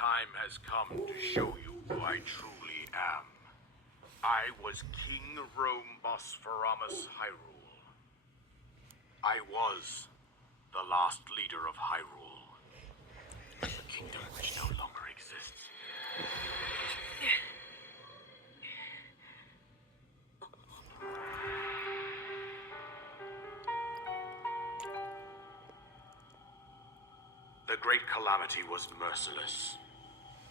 time has come to show you who I truly am. I was King Rome Bosphoramus Hyrule. I was the last leader of Hyrule, the kingdom which no longer exists. The Great Calamity was merciless.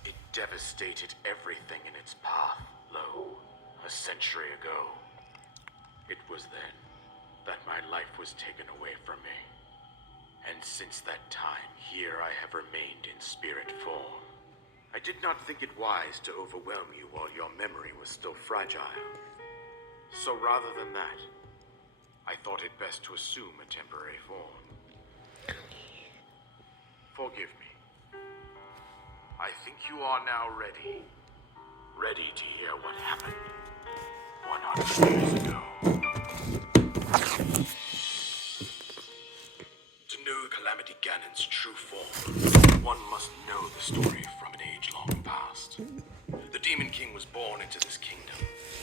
It devastated everything in its path, lo, a century ago. It was then that my life was taken away from me. And since that time, here I have remained in spirit form. I did not think it wise to overwhelm you while your memory was still fragile. So rather than that, I thought it best to assume a temporary form. Forgive me. I think you are now ready. Ready to hear what happened 100 years ago. To know Calamity Ganon's true form, one must know the story from an age long past. The Demon King was born into this kingdom,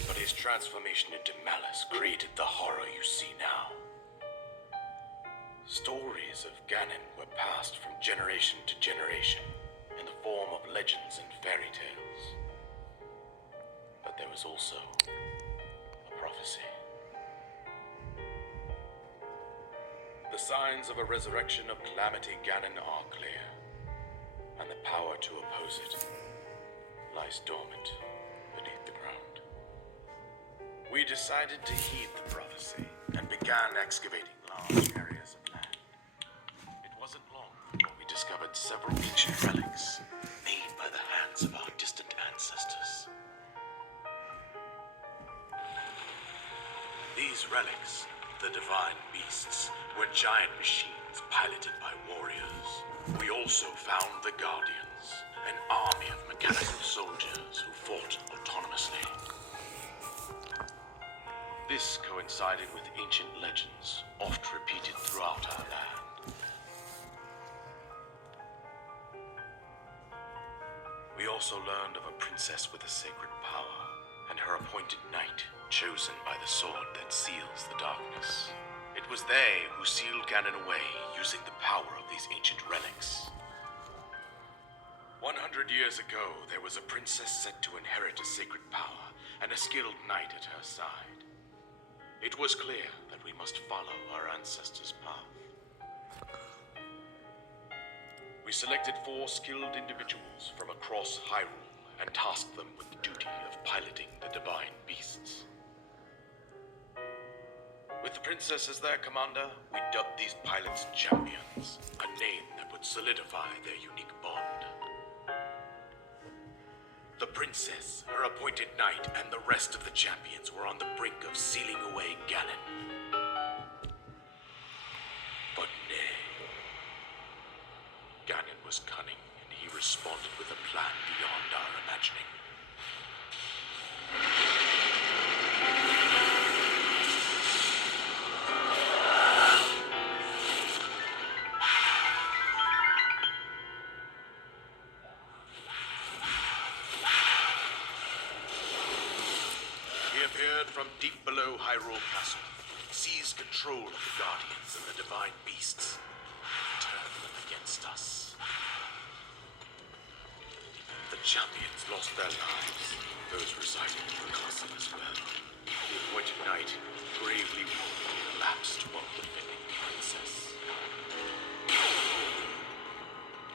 but his transformation into malice created the horror you see now. Stories of Ganon were passed from generation to generation in the form of legends and fairy tales. But there was also a prophecy. The signs of a resurrection of Calamity Ganon are clear, and the power to oppose it lies dormant beneath the ground. We decided to heed the prophecy and began excavating large areas of land. It wasn't long before we discovered several ancient relics made by the hands of our distant ancestors. These relics, the divine beasts, were giant machines piloted by warriors. We also found the Guardians, an army of mechanical soldiers who fought autonomously. This coincided with ancient legends, oft repeated throughout our land. We also learned of a princess with a sacred power, and her appointed knight, chosen by the sword that seals the darkness. It was they who sealed Ganon away using the power of these ancient relics. 100 years ago, there was a princess set to inherit a sacred power and a skilled knight at her side. It was clear that we must follow our ancestors' path. We selected 4 skilled individuals from across Hyrule and tasked them with the duty of piloting the divine beasts. With the princess as their commander, we dubbed these pilots champions, a name that would solidify their unique bond. The princess, her appointed knight, and the rest of the champions were on the brink of sealing away Ganon. But nay. Ganon was cunning, and he responded with a plan beyond our imagining. From deep below Hyrule Castle, seized control of the Guardians and the divine beasts, and turned them against us. The champions lost their lives, those residing in the castle as well. The appointed knight bravely won and collapsed while defending the princess.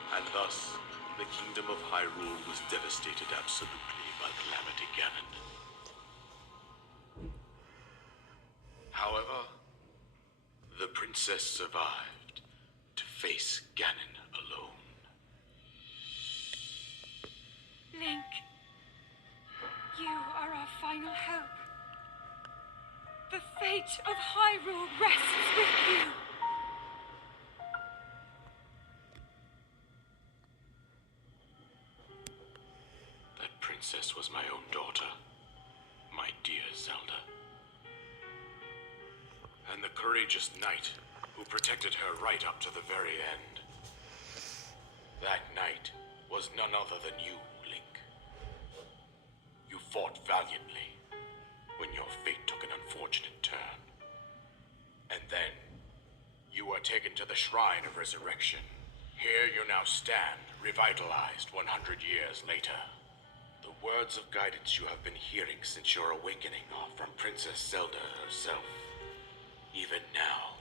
And thus, the kingdom of Hyrule was devastated absolutely by Calamity Ganon. However, the princess survived to face Ganon alone. Link, you are our final hope. The fate of Hyrule rests with you. That princess was my own daughter, my dear Zelda. And the courageous knight who protected her right up to the very end. That knight was none other than you, Link. You fought valiantly when your fate took an unfortunate turn. And then, you were taken to the Shrine of Resurrection. Here you now stand, revitalized 100 years later. The words of guidance you have been hearing since your awakening are from Princess Zelda herself. Even now,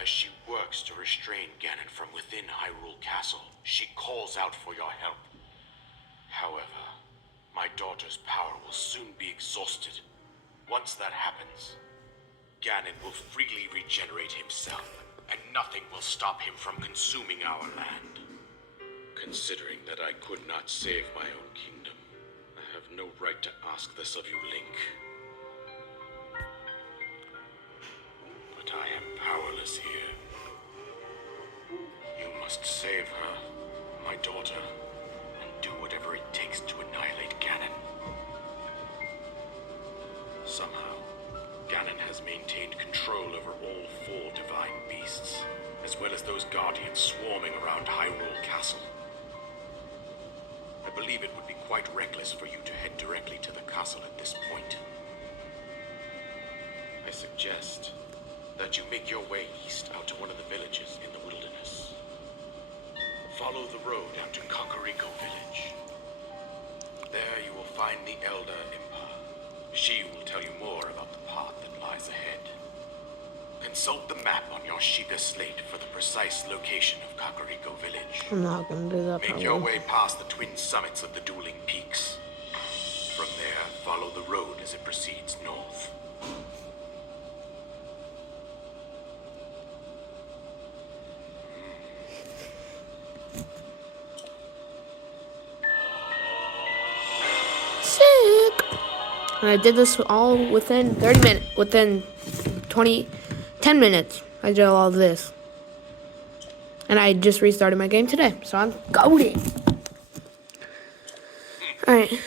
as she works to restrain Ganon from within Hyrule Castle, she calls out for your help. However, my daughter's power will soon be exhausted. Once that happens, Ganon will freely regenerate himself, and nothing will stop him from consuming our land. Considering that I could not save my own kingdom, I have no right to ask this of you, Link. But I am powerless here. You must save her, my daughter, and do whatever it takes to annihilate Ganon. Somehow, Ganon has maintained control over all 4 divine beasts, as well as those guardians swarming around Hyrule Castle. I believe it would be quite reckless for you to head directly to the castle at this point. I suggest that you make your way east out to one of the villages in the wilderness. Follow the road out to Kakariko Village. There you will find the Elder Impa. She will tell you more about the path that lies ahead. Consult the map on your Sheikah slate for the precise location of Kakariko Village. I'm not gonna do that. Make your way past the twin summits of the dueling peaks. From there, follow the road as it proceeds north. Sick. And I did this all within 30 minutes, within 10 minutes. I did all of this. And I just restarted my game today, so I'm goated. Alright.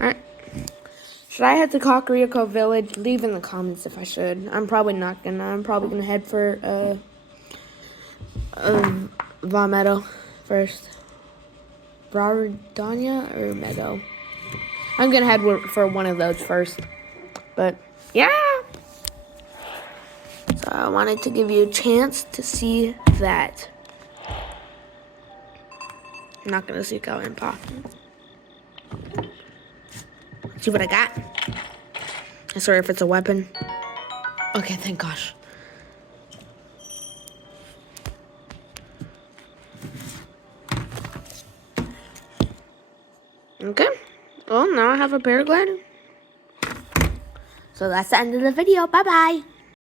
Alright. Should I head to Kakariko Village? Leave in the comments if I should. I'm probably not gonna. I'm probably gonna head for, Von Meadow first. Brawardania or Meadow? I'm gonna head for one of those first. But, yeah. So I wanted to give you a chance to see that. I'm not gonna seek out Impa. See what I got? I swear if it's a weapon. Okay, thank gosh. Okay. Well, now I have a paraglider. So that's the end of the video. Bye-bye.